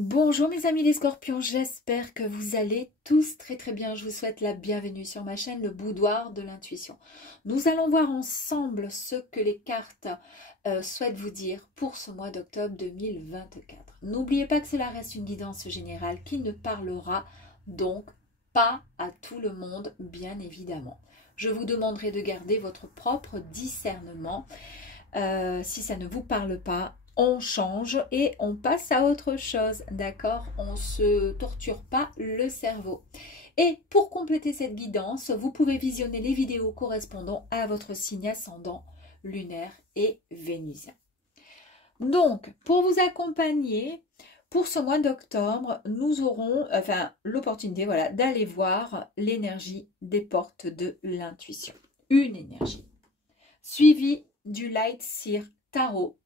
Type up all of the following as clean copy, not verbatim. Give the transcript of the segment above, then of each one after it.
Bonjour mes amis les scorpions, j'espère que vous allez tous très bien. Je vous souhaite la bienvenue sur ma chaîne, le boudoir de l'intuition. Nous allons voir ensemble ce que les cartes souhaitent vous dire pour ce mois d'octobre 2024. N'oubliez pas que cela reste une guidance générale qui ne parlera donc pas à tout le monde, bien évidemment. Je vous demanderai de garder votre propre discernement. Si ça ne vous parle pas, on change et on passe à autre chose, d'accord? On ne se torture pas le cerveau. Et pour compléter cette guidance, vous pouvez visionner les vidéos correspondant à votre signe ascendant, lunaire et vénusien. Donc, pour vous accompagner, pour ce mois d'octobre, nous aurons l'opportunité d'aller voir l'énergie des portes de l'intuition. Une énergie. Suivie du Light Seer Tarot.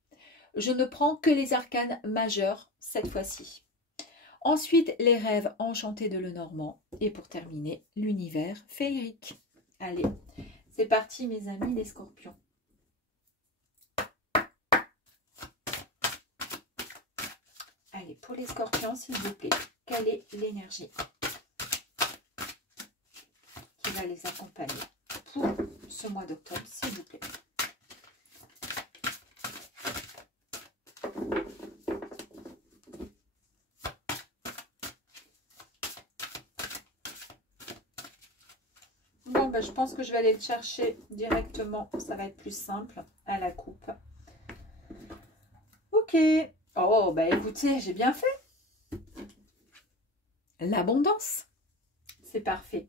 Je ne prends que les arcanes majeurs cette fois-ci. Ensuite, les rêves enchantés de Lenormand. Et pour terminer, l'univers féerique. Allez, c'est parti mes amis les scorpions. Allez, pour les scorpions, s'il vous plaît, quelle est l'énergie qui va les accompagner pour ce mois d'octobre, s'il vous plaît? Bon, ben, je pense que je vais aller le chercher directement. Ça va être plus simple à la coupe. Ok. Oh, ben écoutez, j'ai bien fait. L'abondance. C'est parfait.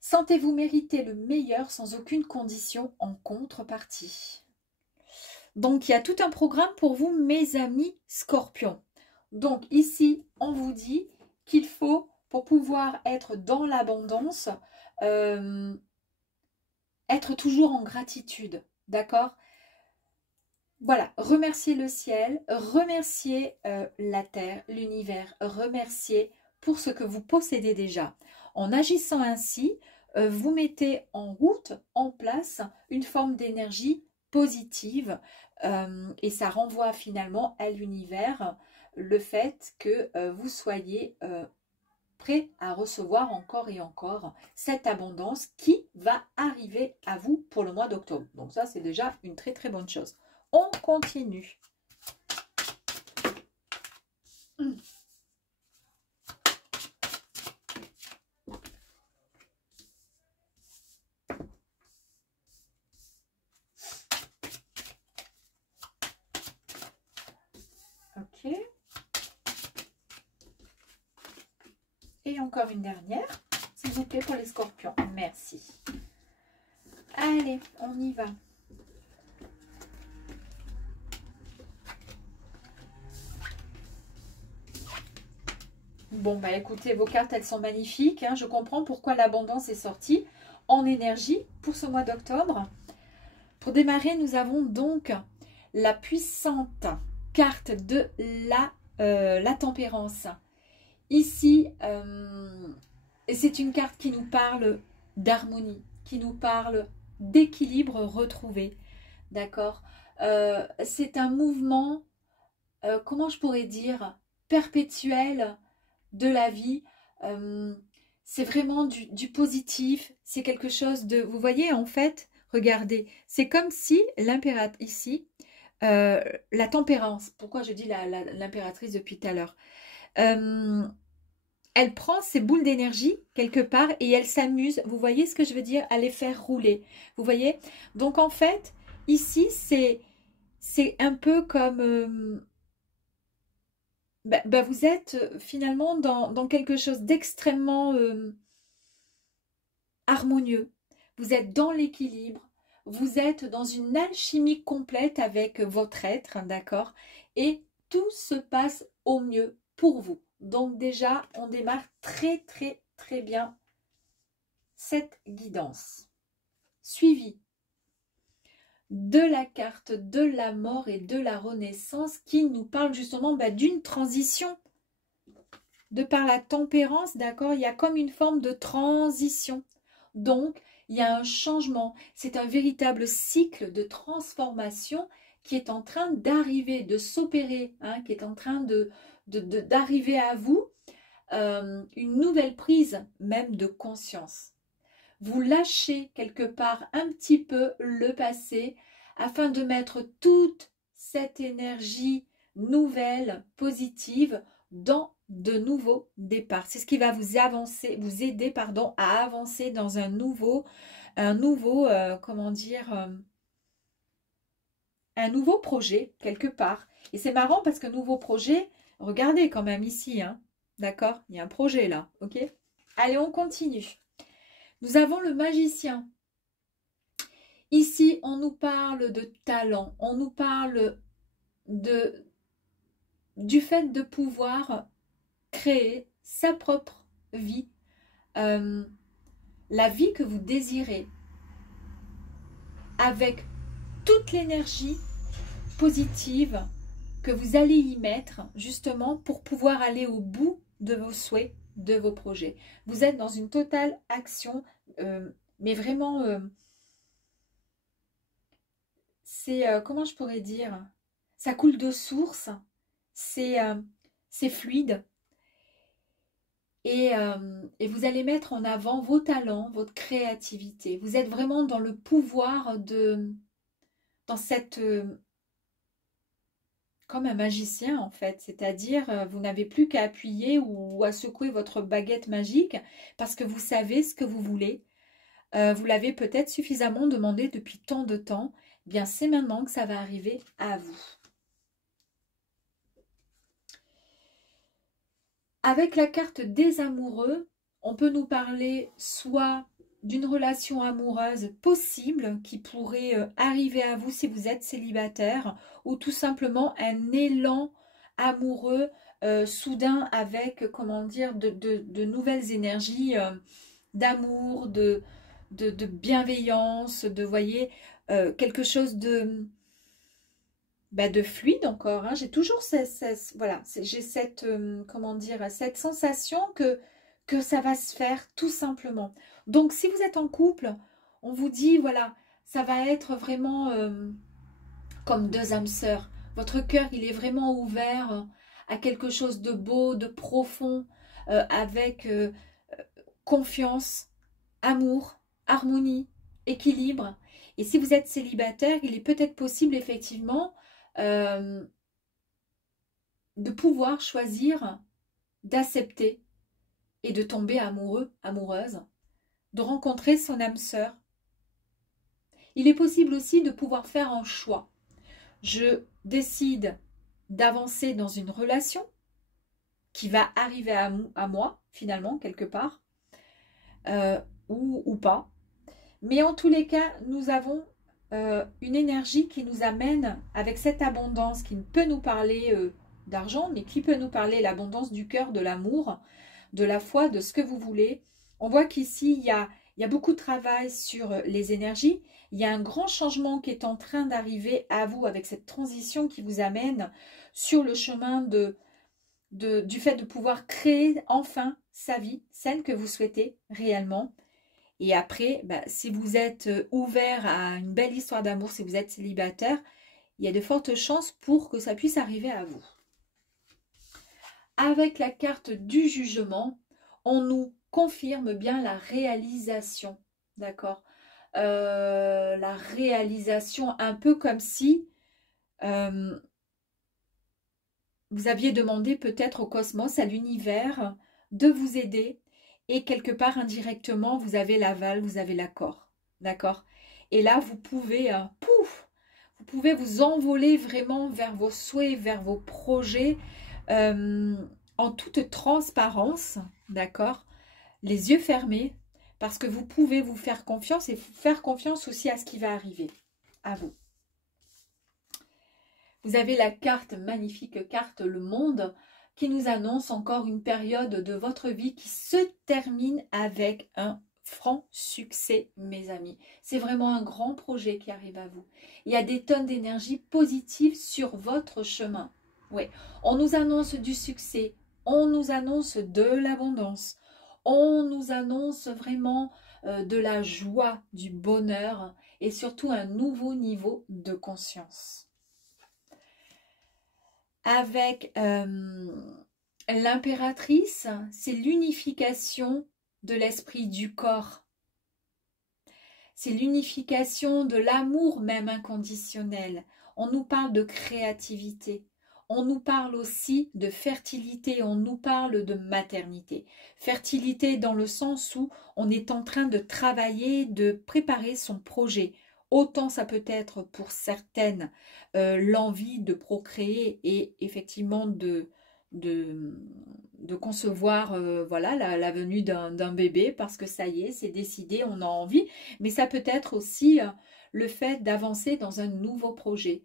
Sentez-vous mériter le meilleur sans aucune condition en contrepartie. Donc, il y a tout un programme pour vous, mes amis scorpions. Donc, ici, on vous dit qu'il faut, pour pouvoir être dans l'abondance, être toujours en gratitude, d'accord? Voilà, remercier le ciel, remercier la terre, l'univers, remercier pour ce que vous possédez déjà. En agissant ainsi, vous mettez en route, en place, une forme d'énergie positive et ça renvoie finalement à l'univers le fait que vous soyez prêt à recevoir encore et encore cette abondance qui va arriver à vous pour le mois d'octobre. Donc ça, c'est déjà une très bonne chose. On continue. Ok. Et encore une dernière, s'il vous plaît, pour les scorpions. Merci. Allez, on y va. Bon, bah écoutez, vos cartes, elles sont magnifiques. Hein. Je comprends pourquoi l'abondance est sortie en énergie pour ce mois d'octobre. Pour démarrer, nous avons donc la puissante carte de la tempérance. Ici, c'est une carte qui nous parle d'harmonie, qui nous parle d'équilibre retrouvé. D'accord? C'est un mouvement, comment je pourrais dire, perpétuel de la vie. C'est vraiment du positif. C'est quelque chose de... Vous voyez, en fait, regardez, c'est comme si l'impératrice ici, la tempérance, pourquoi je dis l'impératrice depuis tout à l'heure, elle prend ces boules d'énergie quelque part et elle s'amuse, vous voyez ce que je veux dire, à les faire rouler, vous voyez. Donc en fait, ici, c'est un peu comme, vous êtes finalement dans quelque chose d'extrêmement harmonieux, vous êtes dans l'équilibre, vous êtes dans une alchimie complète avec votre être, d'accord, et tout se passe au mieux pour vous. Donc déjà, on démarre très bien cette guidance. Suivi de la carte de la mort et de la renaissance qui nous parle justement d'une transition. De par la tempérance, d'accord, il y a comme une forme de transition. Donc, il y a un changement. C'est un véritable cycle de transformation qui est en train d'arriver, de s'opérer, hein, qui est en train d'arriver à vous, une nouvelle prise même de conscience. Vous lâchez quelque part un petit peu le passé afin de mettre toute cette énergie nouvelle, positive, dans de nouveaux départs. C'est ce qui va vous aider pardon, à avancer dans un nouveau comment dire, un nouveau projet quelque part. Et c'est marrant parce que nouveau projet, regardez quand même ici, hein, d'accord? Il y a un projet là, ok? Allez, on continue. Nous avons le magicien. Ici, on nous parle de talent, on nous parle du fait de pouvoir créer sa propre vie, la vie que vous désirez, avec toute l'énergie positive que vous allez y mettre, justement, pour pouvoir aller au bout de vos souhaits, de vos projets. Vous êtes dans une totale action, mais vraiment, c'est, comment je pourrais dire, ça coule de source, c'est fluide. Et vous allez mettre en avant vos talents, votre créativité. Vous êtes vraiment dans le pouvoir dans cette, comme un magicien en fait. C'est-à-dire, vous n'avez plus qu'à appuyer ou à secouer votre baguette magique parce que vous savez ce que vous voulez. Vous l'avez peut-être suffisamment demandé depuis tant de temps. Eh bien, c'est maintenant que ça va arriver à vous. Avec la carte des amoureux, on peut nous parler soit d'une relation amoureuse possible qui pourrait arriver à vous si vous êtes célibataire, ou tout simplement un élan amoureux soudain avec, comment dire, de nouvelles énergies d'amour, de bienveillance, de, voyez, quelque chose de fluide encore, hein. J'ai toujours voilà, j'ai cette, comment dire, cette sensation que ça va se faire tout simplement. Donc, si vous êtes en couple, on vous dit, voilà, ça va être vraiment comme deux âmes sœurs. Votre cœur, il est vraiment ouvert à quelque chose de beau, de profond, avec confiance, amour, harmonie, équilibre. Et si vous êtes célibataire, il est peut-être possible effectivement de pouvoir choisir d'accepter et de tomber amoureux, amoureuse, de rencontrer son âme sœur. Il est possible aussi de pouvoir faire un choix. Je décide d'avancer dans une relation qui va arriver à moi, finalement, quelque part, ou pas. Mais en tous les cas, nous avons une énergie qui nous amène avec cette abondance qui peut nous parler d'argent, mais qui peut nous parler l'abondance du cœur, de l'amour, de la foi, de ce que vous voulez. On voit qu'ici, il y a beaucoup de travail sur les énergies. Il y a un grand changement qui est en train d'arriver à vous avec cette transition qui vous amène sur le chemin du fait de pouvoir créer enfin sa vie, celle que vous souhaitez réellement. Et après, si vous êtes ouvert à une belle histoire d'amour, si vous êtes célibataire, il y a de fortes chances pour que ça puisse arriver à vous. Avec la carte du jugement, on nous confirme bien la réalisation, d'accord? La réalisation, un peu comme si vous aviez demandé peut-être au cosmos, à l'univers, de vous aider. Et quelque part, indirectement, vous avez l'aval, vous avez l'accord. D'accord? Et là, vous pouvez, vous pouvez vous envoler vraiment vers vos souhaits, vers vos projets, en toute transparence. D'accord? Les yeux fermés, parce que vous pouvez vous faire confiance et faire confiance aussi à ce qui va arriver à vous. Vous avez la carte, magnifique carte, le monde, qui nous annonce encore une période de votre vie qui se termine avec un franc succès, mes amis. C'est vraiment un grand projet qui arrive à vous. Il y a des tonnes d'énergie positive sur votre chemin. Oui, on nous annonce du succès, on nous annonce de l'abondance, on nous annonce vraiment de la joie, du bonheur et surtout un nouveau niveau de conscience. Avec l'impératrice, c'est l'unification de l'esprit du corps. C'est l'unification de l'amour même inconditionnel. On nous parle de créativité. On nous parle aussi de fertilité, on nous parle de maternité. Fertilité dans le sens où on est en train de travailler, de préparer son projet. Autant ça peut être pour certaines l'envie de procréer et effectivement de concevoir voilà, la venue d'un bébé parce que ça y est, c'est décidé, on a envie. Mais ça peut être aussi le fait d'avancer dans un nouveau projet.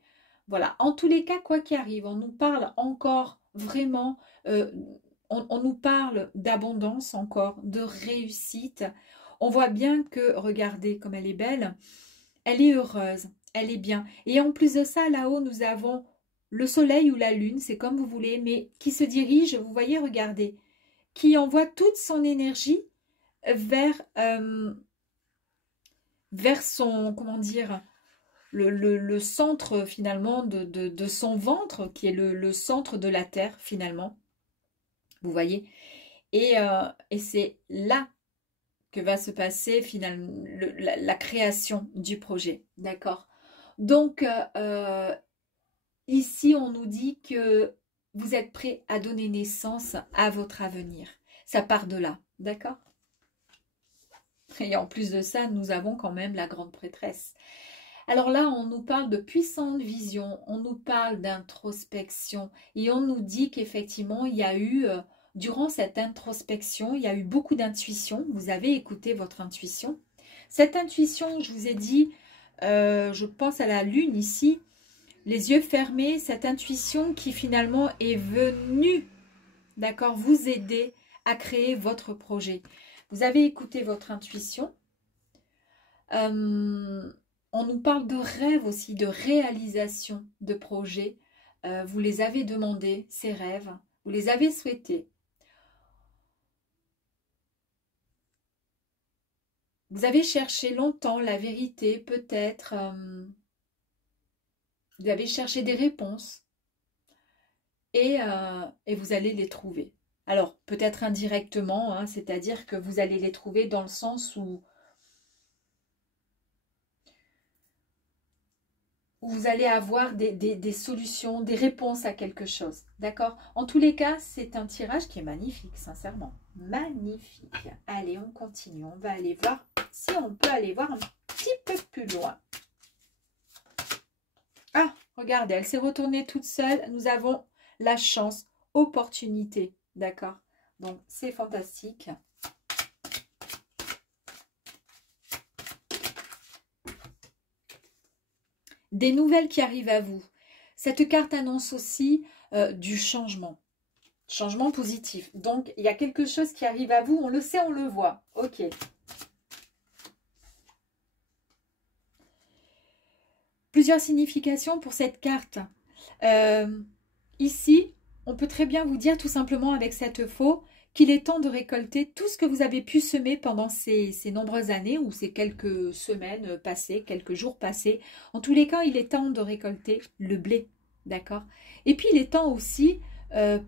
Voilà, en tous les cas, quoi qu'il arrive, on nous parle encore vraiment, on nous parle d'abondance encore, de réussite. On voit bien que, regardez comme elle est belle, elle est heureuse, elle est bien. Et en plus de ça, là-haut, nous avons le soleil ou la lune, c'est comme vous voulez, mais qui se dirige, vous voyez, regardez, qui envoie toute son énergie vers, vers son, comment dire, le centre finalement de son ventre, qui est le centre de la terre finalement, vous voyez, et c'est là que va se passer finalement la création du projet, d'accord. Donc ici on nous dit que vous êtes prêt à donner naissance à votre avenir, ça part de là, d'accord. Et en plus de ça, nous avons quand même la grande prêtresse. Alors là, on nous parle de puissante vision, on nous parle d'introspection et on nous dit qu'effectivement, il y a eu, durant cette introspection, il y a eu beaucoup d'intuition. Vous avez écouté votre intuition. Cette intuition, je vous ai dit, je pense à la lune ici, les yeux fermés, cette intuition qui finalement est venue, d'accord, vous aider à créer votre projet. Vous avez écouté votre intuition. On nous parle de rêves aussi, de réalisation de projets. Vous les avez demandés, ces rêves. Vous les avez souhaités. Vous avez cherché longtemps la vérité, peut-être. Vous avez cherché des réponses. Et vous allez les trouver. Alors, peut-être indirectement, hein, c'est-à-dire que vous allez les trouver dans le sens où vous allez avoir des solutions, des réponses à quelque chose. D'accord? En tous les cas, c'est un tirage qui est magnifique, sincèrement. Magnifique. Allez, on continue. On va aller voir si on peut aller voir un petit peu plus loin. Ah, regardez, elle s'est retournée toute seule. Nous avons la chance, opportunité. D'accord? Donc, c'est fantastique. Des nouvelles qui arrivent à vous. Cette carte annonce aussi du changement. Changement positif. Donc, il y a quelque chose qui arrive à vous. On le sait, on le voit. Ok. Plusieurs significations pour cette carte. Ici, on peut très bien vous dire tout simplement avec cette faux qu'il est temps de récolter tout ce que vous avez pu semer pendant ces nombreuses années ou ces quelques semaines passées, quelques jours passés. En tous les cas, il est temps de récolter le blé, d'accord? Et puis, il est temps aussi,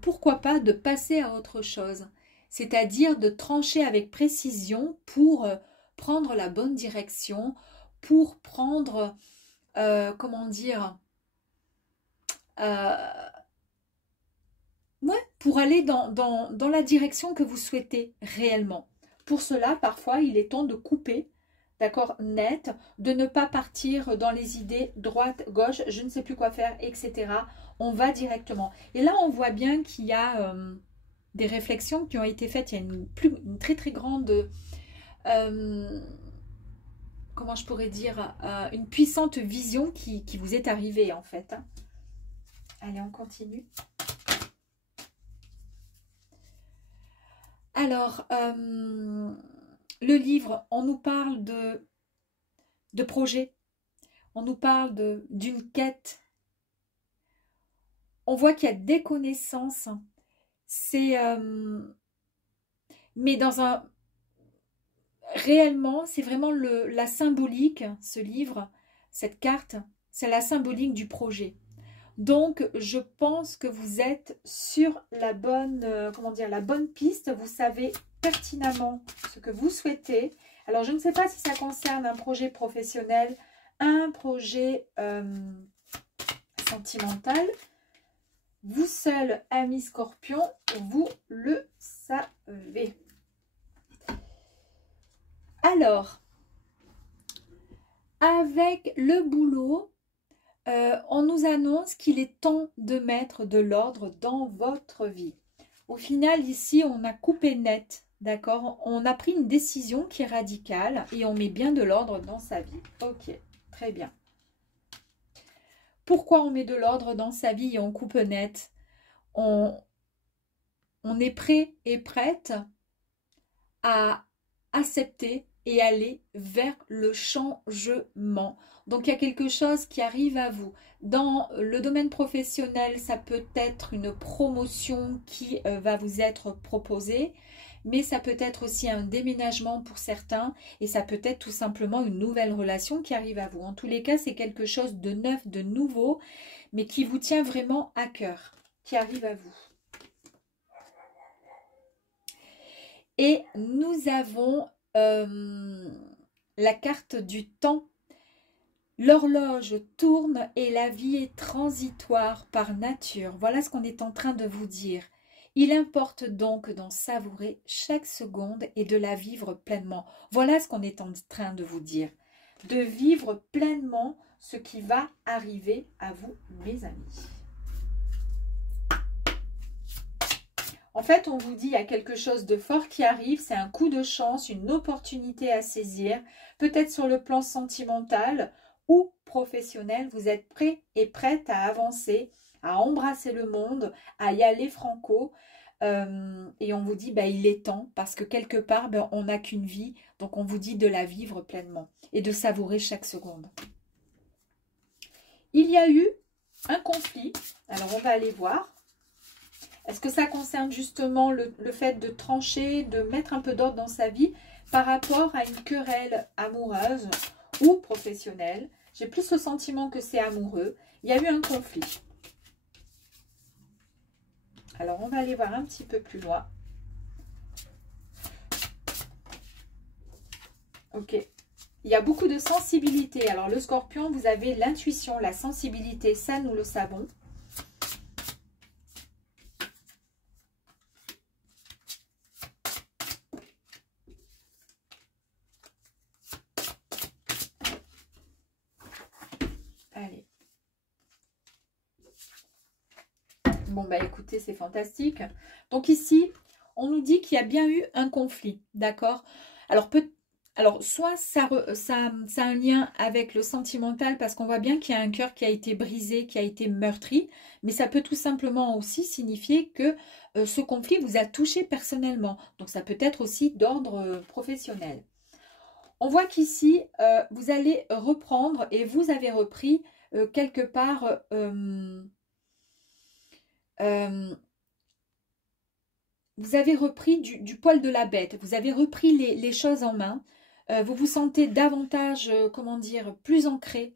pourquoi pas, de passer à autre chose, c'est-à-dire de trancher avec précision pour prendre la bonne direction, pour prendre, comment dire, ouais, pour aller dans la direction que vous souhaitez réellement. Pour cela, parfois, il est temps de couper, d'accord, net, de ne pas partir dans les idées droite, gauche, je ne sais plus quoi faire, etc. On va directement. Et là, on voit bien qu'il y a des réflexions qui ont été faites. Il y a une très très grande, comment je pourrais dire, une puissante vision qui vous est arrivée en fait. Allez, on continue. Alors, le livre, on nous parle de projet, on nous parle d'une quête. On voit qu'il y a des connaissances, mais dans un... Réellement, c'est vraiment la symbolique, ce livre, cette carte, c'est la symbolique du projet. Donc, je pense que vous êtes sur la bonne, comment dire, la bonne piste. Vous savez pertinemment ce que vous souhaitez. Alors, je ne sais pas si ça concerne un projet professionnel, un projet sentimental. Vous seul, ami Scorpion, vous le savez. Alors, avec le boulot, on nous annonce qu'il est temps de mettre de l'ordre dans votre vie. Au final, ici, on a coupé net, d'accord? On a pris une décision qui est radicale et on met bien de l'ordre dans sa vie. Ok, très bien. Pourquoi on met de l'ordre dans sa vie et on coupe net? On est prêt et prête à accepter et aller vers le changement. Donc, il y a quelque chose qui arrive à vous. Dans le domaine professionnel, ça peut être une promotion qui va vous être proposée, mais ça peut être aussi un déménagement pour certains et ça peut être tout simplement une nouvelle relation qui arrive à vous. En tous les cas, c'est quelque chose de neuf, de nouveau, mais qui vous tient vraiment à cœur, qui arrive à vous. Et nous avons la carte du temps. L'horloge tourne et la vie est transitoire par nature. Voilà ce qu'on est en train de vous dire. Il importe donc d'en savourer chaque seconde et de la vivre pleinement. Voilà ce qu'on est en train de vous dire. De vivre pleinement ce qui va arriver à vous, mes amis. En fait, on vous dit, il y a quelque chose de fort qui arrive, c'est un coup de chance, une opportunité à saisir, peut-être sur le plan sentimental ou professionnel. Vous êtes prêt et prête à avancer, à embrasser le monde, à y aller franco. Et on vous dit, il est temps, parce que quelque part, on n'a qu'une vie, donc on vous dit de la vivre pleinement et de savourer chaque seconde. Il y a eu un conflit, alors on va aller voir. Est-ce que ça concerne justement le fait de trancher, de mettre un peu d'ordre dans sa vie par rapport à une querelle amoureuse ou professionnelle? J'ai plus le sentiment que c'est amoureux. Il y a eu un conflit. Alors, on va aller voir un petit peu plus loin. Ok. Il y a beaucoup de sensibilité. Alors, le Scorpion, vous avez l'intuition, la sensibilité, ça nous le savons. Allez. Bon, écoutez, c'est fantastique. Donc ici, on nous dit qu'il y a bien eu un conflit, d'accord? Alors, soit ça a un lien avec le sentimental, parce qu'on voit bien qu'il y a un cœur qui a été brisé, qui a été meurtri, mais ça peut tout simplement aussi signifier que ce conflit vous a touché personnellement. Donc, ça peut être aussi d'ordre professionnel. On voit qu'ici, vous allez reprendre, et vous avez repris quelque part... vous avez repris du poil de la bête, vous avez repris les choses en main, vous vous sentez davantage, comment dire, plus ancré,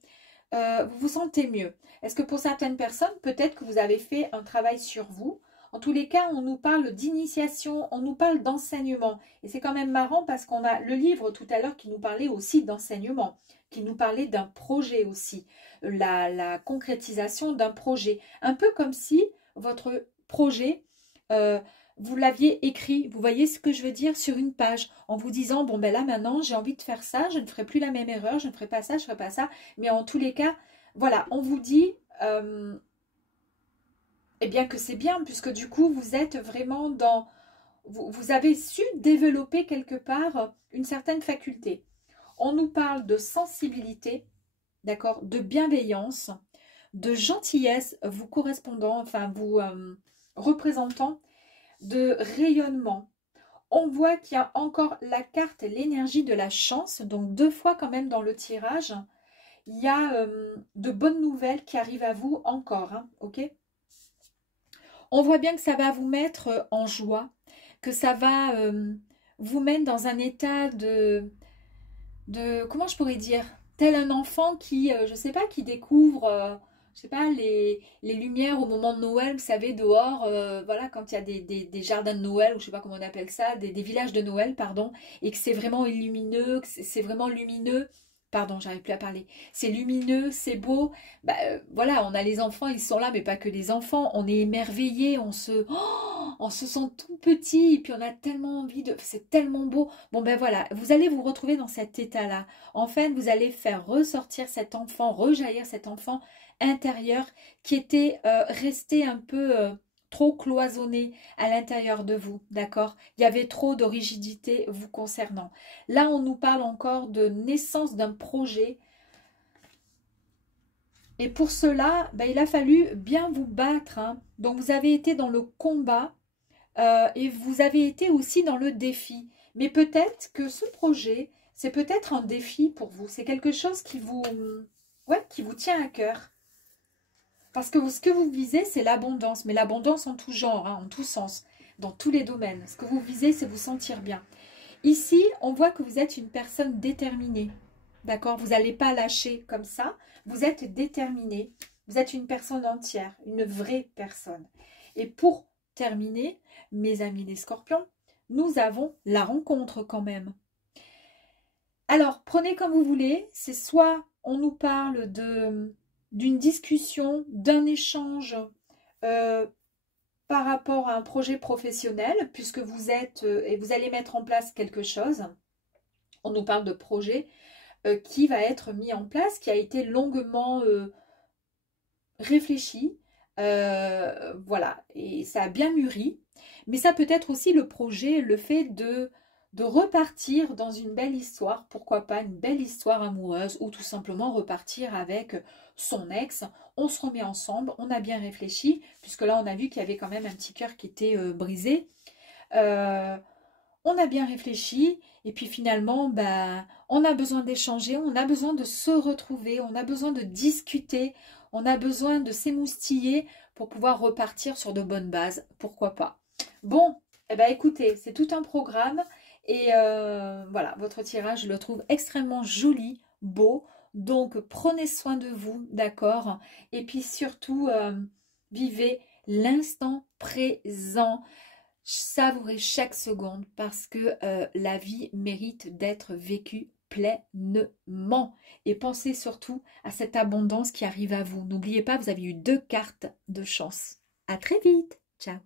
vous vous sentez mieux. Est-ce que pour certaines personnes, peut-être que vous avez fait un travail sur vous? En tous les cas, on nous parle d'initiation, on nous parle d'enseignement. Et c'est quand même marrant parce qu'on a le livre tout à l'heure qui nous parlait aussi d'enseignement, qui nous parlait d'un projet aussi, la concrétisation d'un projet. Un peu comme si votre projet, vous l'aviez écrit, vous voyez ce que je veux dire, sur une page, en vous disant, bon là maintenant j'ai envie de faire ça, je ne ferai plus la même erreur, je ne ferai pas ça, je ne ferai pas ça. Mais en tous les cas, voilà, on vous dit... eh bien que c'est bien, puisque du coup, vous êtes vraiment dans... Vous avez su développer quelque part une certaine faculté. On nous parle de sensibilité, d'accord, de bienveillance, de gentillesse, vous correspondant, enfin vous représentant, de rayonnement. On voit qu'il y a encore la carte, l'énergie de la chance, donc 2 fois quand même dans le tirage. Il y a de bonnes nouvelles qui arrivent à vous encore, hein, ok ? On voit bien que ça va vous mettre en joie, que ça va vous mettre dans un état comment je pourrais dire, tel un enfant qui, je ne sais pas, qui découvre je sais pas, les lumières au moment de Noël, vous savez, dehors, voilà, quand il y a des jardins de Noël, ou je sais pas comment on appelle ça, des villages de Noël, pardon, et que c'est vraiment lumineux, que c'est vraiment lumineux, pardon, j'arrive plus à parler, c'est lumineux, c'est beau, bah, voilà, on a les enfants, ils sont là, mais pas que les enfants, on est émerveillés, on se sent tout petit, et puis on a tellement envie de, c'est tellement beau, bon ben voilà, vous allez vous retrouver dans cet état-là, en fait, vous allez faire ressortir cet enfant, rejaillir cet enfant intérieur qui était resté un peu trop cloisonné à l'intérieur de vous, d'accord? Il y avait trop de rigidité vous concernant. Là, on nous parle encore de naissance d'un projet. Et pour cela, ben, il a fallu bien vous battre, hein. Donc, vous avez été dans le combat et vous avez été aussi dans le défi. Mais peut-être que ce projet, c'est peut-être un défi pour vous. C'est quelque chose ouais, qui vous tient à cœur. Parce que ce que vous visez, c'est l'abondance, mais l'abondance en tout genre, hein, en tout sens, dans tous les domaines. Ce que vous visez, c'est vous sentir bien. Ici, on voit que vous êtes une personne déterminée, d'accord? Vous n'allez pas lâcher comme ça, vous êtes déterminé, vous êtes une personne entière, une vraie personne. Et pour terminer, mes amis les scorpions, nous avons la rencontre quand même. Alors, prenez comme vous voulez, c'est soit on nous parle d'une discussion, d'un échange par rapport à un projet professionnel, puisque vous êtes et vous allez mettre en place quelque chose. On nous parle de projet qui va être mis en place, qui a été longuement réfléchi. Voilà, et ça a bien mûri. Mais ça peut être aussi le projet, le fait de repartir dans une belle histoire, pourquoi pas une belle histoire amoureuse, ou tout simplement repartir avec son ex. On se remet ensemble, on a bien réfléchi, puisque là on a vu qu'il y avait quand même un petit cœur qui était brisé. On a bien réfléchi, et puis finalement, bah, on a besoin d'échanger, on a besoin de se retrouver, on a besoin de discuter, on a besoin de s'émoustiller pour pouvoir repartir sur de bonnes bases, pourquoi pas. Bon, eh ben écoutez, c'est tout un programme, et voilà, votre tirage, je le trouve extrêmement joli, beau, donc prenez soin de vous, d'accord? Et puis surtout, vivez l'instant présent. Savourez chaque seconde parce que la vie mérite d'être vécue pleinement. Et pensez surtout à cette abondance qui arrive à vous. N'oubliez pas, vous avez eu 2 cartes de chance. À très vite. Ciao.